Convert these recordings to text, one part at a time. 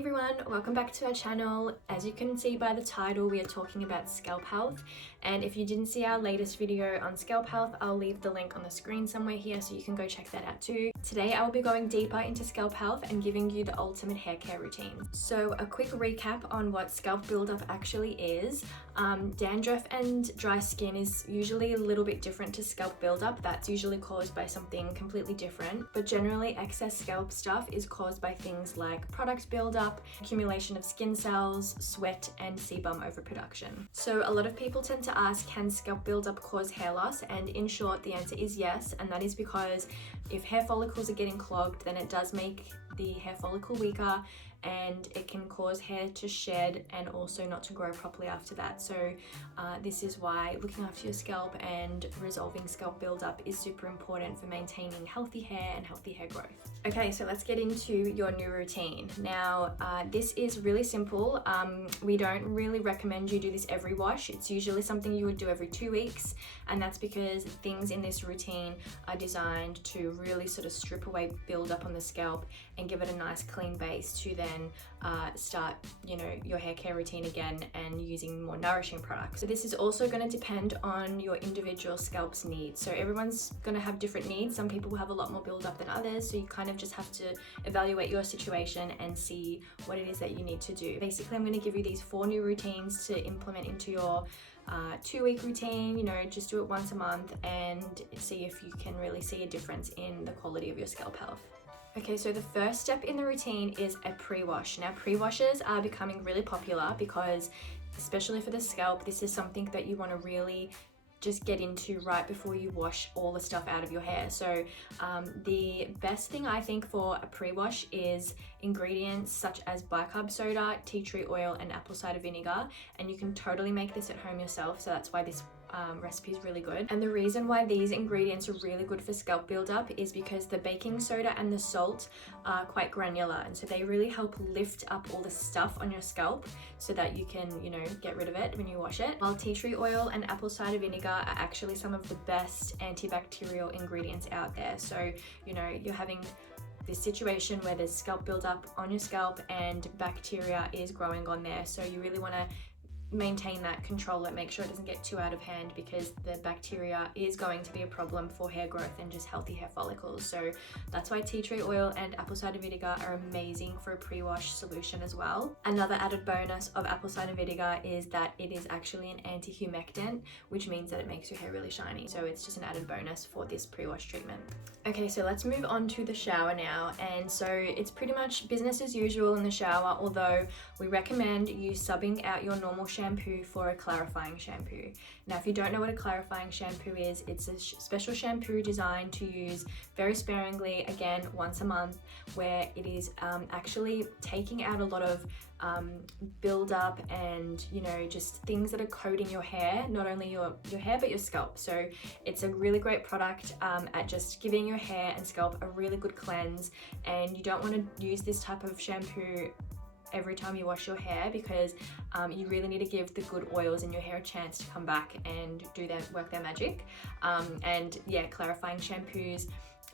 everyone, welcome back to our channel. As you can see by the title, we are talking about scalp health, and if you didn't see our latest video on scalp health, I'll leave the link on the screen somewhere here so you can go check that out too. Today I will be going deeper into scalp health and giving you the ultimate hair care routine. So a quick recap on what scalp buildup actually is. Dandruff and dry skin is usually a little bit different to scalp buildup. That's usually caused by something completely different, but generally excess scalp stuff is caused by things like product buildup, accumulation of skin cells, sweat, and sebum overproduction. So a lot of people tend to ask, can scalp buildup cause hair loss? And in short, the answer is yes, and that is because if hair follicles are getting clogged, then it does make the hair follicle weaker, and it can cause hair to shed and also not to grow properly after that. So this is why looking after your scalp and resolving scalp buildup is super important for maintaining healthy hair and healthy hair growth. Okay, so let's get into your new routine. Now, this is really simple. We don't really recommend you do this every wash. It's usually something you would do every 2 weeks, and that's because things in this routine are designed to really sort of strip away buildup on the scalp and give it a nice clean base to then start, your hair care routine again and using more nourishing products. So this is also going to depend on your individual scalp's needs. So everyone's going to have different needs. Some people have a lot more buildup than others, so you kind of just have to evaluate your situation and see what it is that you need to do. Basically, I'm going to give you these 4 new routines to implement into your 2-week routine. Just do it once a month and see if you can really see a difference in the quality of your scalp health. Okay, so the first step in the routine is a pre-wash. Now, pre-washes are becoming really popular because, especially for the scalp, this is something that you want to really just get into right before you wash all the stuff out of your hair. So the best thing I think for a pre-wash is ingredients such as bicarb soda, tea tree oil, and apple cider vinegar, and you can totally make this at home yourself, so that's why this recipe is really good. And the reason why these ingredients are really good for scalp buildup is because the baking soda and the salt are quite granular, and so they really help lift up all the stuff on your scalp so that you can get rid of it when you wash it. While tea tree oil and apple cider vinegar are actually some of the best antibacterial ingredients out there. So you're having this situation where there's scalp buildup on your scalp and bacteria is growing on there, so you really want to maintain that, control it, make sure it doesn't get too out of hand, because the bacteria is going to be a problem for hair growth and just healthy hair follicles. So that's why tea tree oil and apple cider vinegar are amazing for a pre-wash solution as well. Another added bonus of apple cider vinegar is that it is actually an anti-humectant, which means that it makes your hair really shiny. So it's just an added bonus for this pre-wash treatment. Okay, so let's move on to the shower now. And so it's pretty much business as usual in the shower, although we recommend you subbing out your normal shampoo for a clarifying shampoo. Now, if you don't know what a clarifying shampoo is, it's a special shampoo designed to use very sparingly, again, once a month, where it is actually taking out a lot of buildup and just things that are coating your hair, not only your hair but your scalp. So it's a really great product at just giving your hair and scalp a really good cleanse, and you don't want to use this type of shampoo every time you wash your hair, because you really need to give the good oils in your hair a chance to come back and work their magic. And yeah, clarifying shampoos,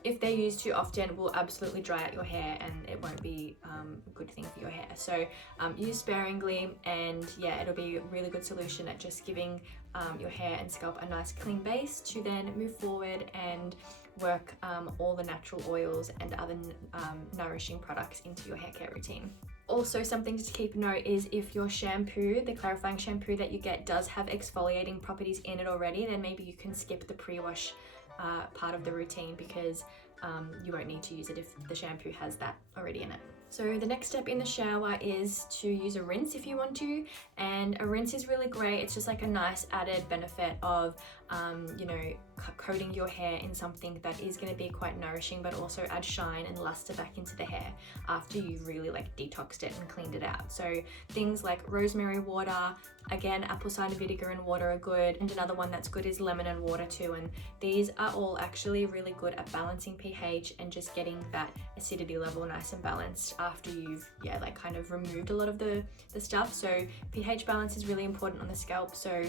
if they're used too often, will absolutely dry out your hair and it won't be a good thing for your hair. So use sparingly, and yeah, it'll be a really good solution at just giving your hair and scalp a nice clean base to then move forward and work all the natural oils and other nourishing products into your hair care routine. Also, something to keep note is if your shampoo, the clarifying shampoo that you get, does have exfoliating properties in it already, then maybe you can skip the pre-wash part of the routine, because you won't need to use it if the shampoo has that already in it. So the next step in the shower is to use a rinse if you want to, and a rinse is really great. It's just like a nice added benefit of coating your hair in something that is going to be quite nourishing, but also add shine and luster back into the hair after you've really detoxed it and cleaned it out. So things like rosemary water, again, apple cider vinegar and water are good, and another one that's good is lemon and water too, and these are all actually really good at balancing pH and just getting that acidity level nice and balanced after you've kind of removed a lot of the stuff. So pH balance is really important on the scalp, so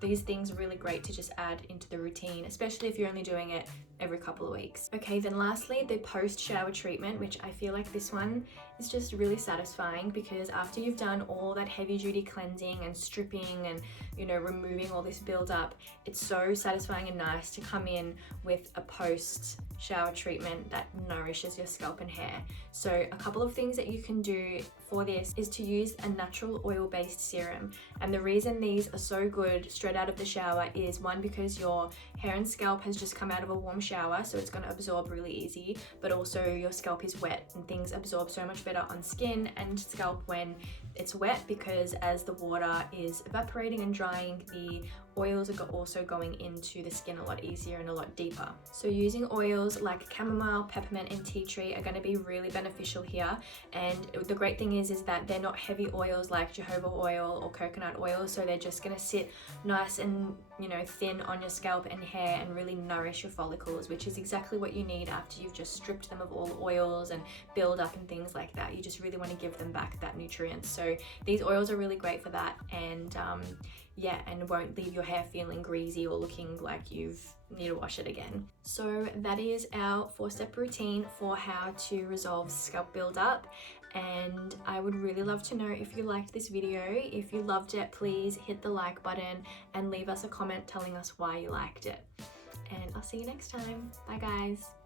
these things are really great to just add into the routine, especially if you're only doing it every couple of weeks. Okay, then lastly, the post shower treatment, which I feel like this one is just really satisfying, because after you've done all that heavy duty cleansing and stripping and, you know, removing all this buildup, it's so satisfying and nice to come in with a post shower treatment that nourishes your scalp and hair. So a couple of things that you can do for this is to use a natural oil-based serum. And the reason these are so good straight out of the shower is, one, because your hair and scalp has just come out of a warm shower, so it's going to absorb really easy, but also your scalp is wet and things absorb so much better on skin and scalp when it's wet, because as the water is evaporating and drying, the oils are also going into the skin a lot easier and a lot deeper. So using oils like chamomile, peppermint and tea tree are going to be really beneficial here. And the great thing is that they're not heavy oils like jojoba oil or coconut oil, so they're just going to sit nice and, you know, thin on your scalp and hair and really nourish your follicles, which is exactly what you need after you've just stripped them of all the oils and build up and things like that. You just really want to give them back that nutrient. So these oils are really great for that, and yeah, and won't leave your hair feeling greasy or looking like you need to wash it again. So that is our 4-step routine for how to resolve scalp buildup. And I would really love to know if you liked this video. If you loved it, please hit the like button and leave us a comment telling us why you liked it. And I'll see you next time. Bye guys.